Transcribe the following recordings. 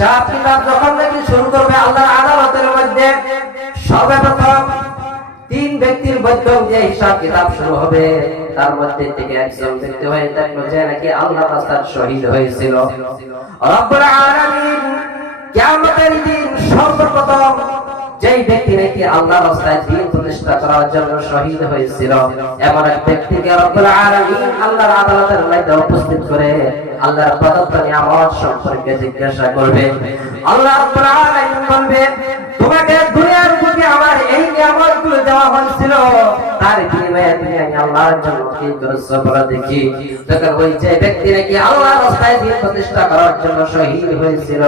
হিসাব যখন নাকি শুরু করবে আল্লাহর আদালতের মধ্যে সর্বপ্রথম তিন ব্যক্তির বৈঠক যে হিসাব কিতাব শুরু হবে, তার মধ্যে থেকে একজন ব্যক্তি হয়ে থাকল যে নাকি আল্লাহ রাস্তার শহীদ হয়েছিল। রব্বুল আলামিন কিয়ামতের দিন সর্বপ্রথম যেই ব্যক্তি নাকি আল্লাহ রাস্তায় দিন প্রতিষ্ঠা করার জন্য শহীদ হয়েছিল, এমন এক ব্যক্তিকে রব্বুল আলামিন আল্লাহর আদালতের মধ্যে উপস্থিত করে আল্লাহর প্রদত্ত নিয়ামত সম্পর্কে জিজ্ঞাসা করবে। আল্লাহ রাব্বুল আলামিন বলবে, তোমাকে দুনিয়ার বুকে আমার এই নিয়ামতগুলো দেওয়া হয়েছিল। তার বিনিময়ে তুমি আল্লাহর জন্য কি করেছ বলো দেখি। তখন ওই যে ব্যক্তি নাকি আল্লাহর রাস্তায় দিন প্রতিষ্ঠা করার জন্য শহীদ হয়েছিল,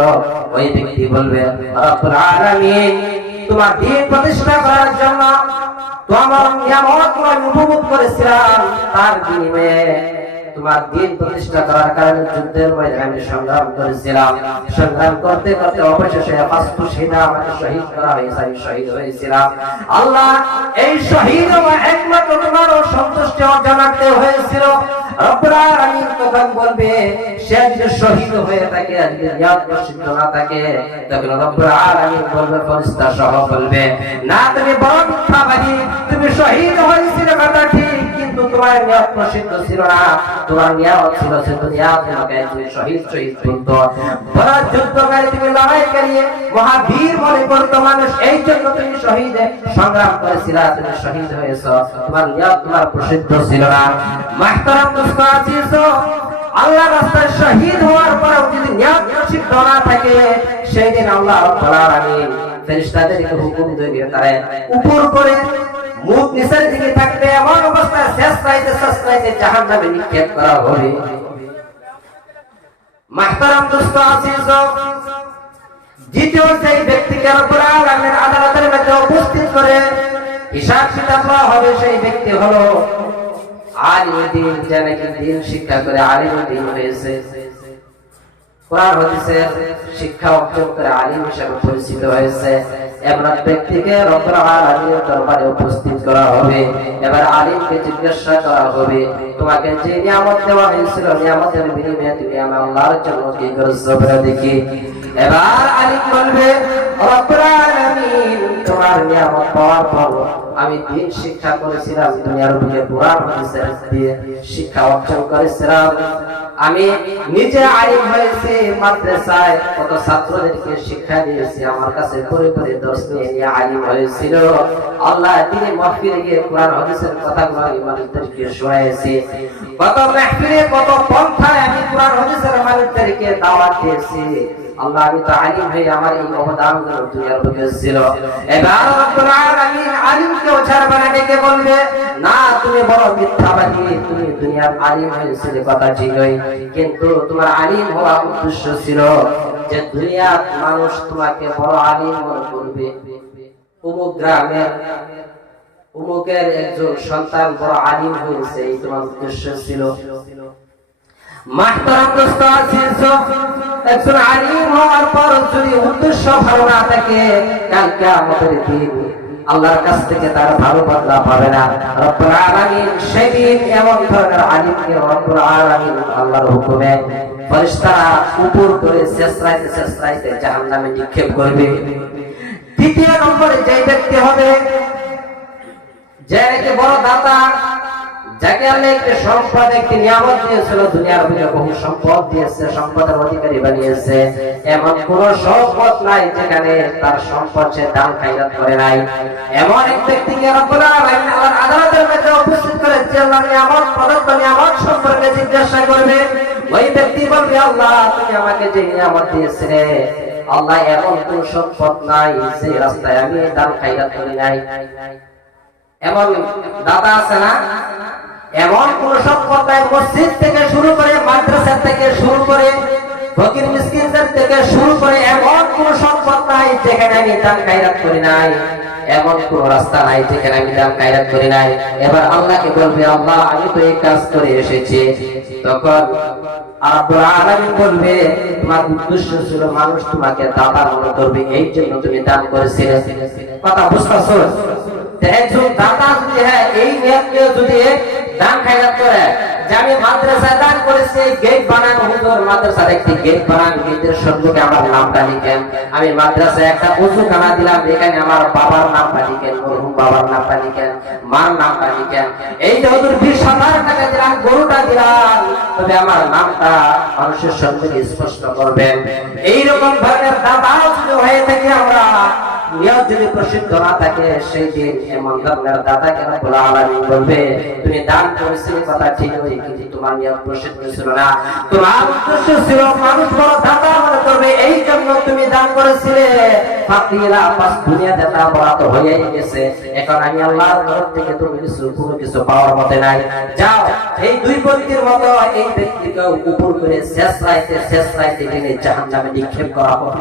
ওই ব্যক্তি বলবে, রব্বুল আলামিন তোমার দিন প্রতিষ্ঠা করার জন্য তোমার নিয়ামত তোমার উপভোগ করেছিলাম তার বিনিময়ে। তোমার দিন প্রতিষ্ঠা করার কারণে যুদ্ধের ময়দানে সংগ্রাম করেছিলাম। সংগ্রাম করতে করতে অবশেষে সেনা আমাকে শহীদ করা হয়েছে, আমি শহীদ হয়েছিলাম। আল্লাহ এই শহীদ একমাত্র তোমার সন্তুষ্টি অর্জনার্থে হয়েছিল। সে শহীদ হয়ে বলবে বলবে, না, তুমি তুমি শহীদ হয়েছিলে, কথা ঠিক। কিন্তু তোমার নিয়াত প্রসিদ্ধ ছিল না। তোমার নিয়াত ছিল সে নিয়াত তোমাকে তুমি শহীদ শহীদ বলতো বড় যুদ্ধকারী তুমি লড়াই করিয়ে মহাবীর মনে করতো মানুষ। এই জন্য তুমি শহীদ সংগ্রাম করেছিলা, তুমি শহীদ হয়েছ। তোমার নিয়াত তোমার প্রসিদ্ধ ছিল না। মাহতারাম দোস্ত আছিস আল্লাহ রাস্তায় শহীদ হওয়ার পরেও যদি নিয়াত প্রসিদ্ধ না থাকে, সেই দিন আল্লাহ ফেরেশতাদেরকে হুকুম দেবে তারা উপর করে মুখ দিকে এমন অবস্থায় শেষ শেষ রাইতে জাহান্নামে নিক্ষেপ করা হবে। দ্বিতীয় সেই আদালতের মধ্যে উপস্থিত করে হিসাব কিতাব হবে, সেই ব্যক্তি হলো আলিমুদ্দিন নাকি দিন শিক্ষা করে আলিমুদ্দিন হয়েছে। কোরআন হাদিসের শিক্ষা অর্জন করে আলিম হিসেবে পরিচিত হয়েছে। এমন ব্যক্তিকে রব্বুল আলামিনের দরবারে উপস্থিত করা হবে। এবার আলিমকে জিজ্ঞাসা করা হবে, তোমাকে যে নিয়ামত দেওয়া হয়েছিল, নিয়ামতের বিনিময়ে তুমি আমার আল্লাহর জন্য কি করেছ বলে দেখি। এবার আলিম বলবে, রব্বুল আলামিন, তোমার নিয়ামত পাওয়ার পর আমি দিন শিক্ষা করেছিলাম দুনিয়ার বুকে কোরআন, হাদিসের দিয়ে শিক্ষা অর্জন করেছিলাম। আমি নিজে আলিম হয়েছি মাদ্রাসায়, কত ছাত্রদেরকে শিক্ষা দিয়েছি, আমার কাছে পরে পরে দর্শ নিয়ে নিয়ে আলিম হয়েছিল। আল্লাহ তিনি মহফিলে গিয়ে কোরআন, হাদিসের কথাগুলো আমি মানুষদেরকে শোনাইছি। কত মাহফিলে কত পন্থায় আমি কোরআন, হাদিসের মানুষদেরকে দাওয়াত দিয়েছি। আল্লাহ আমি তো আলিম হয়ে আমার এই অবদান দুনিয়ার বুকে ছিল। এবার ওঝার বলবে, না, তুমি বড় মিথ্যাবাদী, তুমি দুনিয়ার আলিম হয়েছিল কথা ঠিকই কিন্তু তোমার আলিম হওয়া উদ্দেশ্য ছিল যে দুনিয়ার মানুষ তোমাকে বড় আলিম মনে করবে। অমুক গ্রামের অমুকের একজন সন্তান বড় আলিম হয়েছে, এই তোমার উদ্দেশ্য ছিল। একজন আলিম হওয়ার পর যদি উদ্দেশ্য ভালো না থাকে কালকে আমাদের দিন আল্লাহর কাছ থেকে তার ভালো বদলা পাবে না। রব্বুল আলামিন সেদিন এমন ধরনের আলিমকে রব্বুল আলামিন আল্লাহর হুকুমে ফেরেশতারা উপর করে শেষরাইতে শেষরাইতে জাহান্নামে নিক্ষেপ করবে। দ্বিতীয় নম্বরে যে ব্যক্তি হবে, যে বড় দাতা যাকে আল্লাহ একটি সম্পদ, একটি নিয়ামত দিয়েছিল, দুনিয়ার বুকে বহু সম্পদ দিয়েছে, সম্পদের অধিকারী বানিয়েছে। এমন কোন সম্পদ নাই যেখানে তার সম্পদ সে দান খাইরাত করে নাই। এমন এক ব্যক্তিকে রব্বুল আলামিন আল্লাহর আদালতের মধ্যে উপস্থিত করে যে আল্লাহ নিয়ামত প্রদত্ত নিয়ামত সম্পর্কে জিজ্ঞাসা করবে ওই ব্যক্তি বলবে, আল্লাহ, তুমি আমাকে যে নিয়ামত দিয়েছিলে, আল্লাহ এমন কোন সম্পদ নাই যে রাস্তায় আমি দান খাইরাত করি নাই। এমন দাদা আছে না? এমন কোন সম্পদ নাই, মসজিদ থেকে শুরু করে মাদ্রাসা থেকে শুরু করে ফকির মিসকিনদের থেকে শুরু করে এমন কোন সম্পদ নাই যেখানে আমি দান কায়রাত করি নাই। এমন কোন রাস্তা নাই যেখানে আমি দান কায়রাত করি নাই। এবার আল্লাহকে বলবে, আল্লাহ, আমি তো এই কাজ করে এসেছি। তখন আব্বুল আলামিন বলবে, তোমার উদ্দেশ্য ছিল মানুষ তোমাকে দাতা মনে করবে এই জন্য তুমি দান করেছিলে। কথা বুঝতেছো? একজন দাতা যদি হ্যাঁ এই নিয়মকে যদি দান খায়রাত করে, যে আমি মাদ্রাসায় দান করেছি, এই গেট বানান হুজুর মাদ্রাসার একটি গেট বানান গেটের সম্মুখে আমার নামটা লিখেন। আমি মাদ্রাসায় একটা উজুখানা দিলাম, এখানে আমার বাবার নামটা লিখেন, মরহুম বাবার নামটা লিখেন, মার নামটা লিখেন। এই যে হুজুর বিশ হাজার টাকা দিলাম, গরুটা দিলাম। তবে আমার নামটা মানুষের সম্মুখে স্পষ্ট করবেন। এইরকম ধরনের দাদাও যদি হয়ে থাকে আমরা নিয়ত যদি প্রসিদ্ধ না থাকে সেই দিন এমন ধরনের দাদাকে রব্বুল আলামিন বলবে, তুমি দান করেছিলে কথা ঠিক হই কিন্তু তোমার নিয়ত প্রসিদ্ধ ছিল না। তোমার উদ্দেশ্য ছিল মানুষ বড় দাদা মনে করবে, এই জন্য তুমি দান করেছিলে। ফাকিরা দুনিয়া দাতা বলা তো গেছে। এখন আমি আল্লাহর তরফ থেকে কিছু কিছু পাওয়ার মতে নাই। যাও, এই দুই ব্যক্তির মতো এই ব্যক্তিকে উপর করে শেষ রাইতে শেষ রাইতে টেনে জাহান্নামে নিক্ষেপ করা হবে।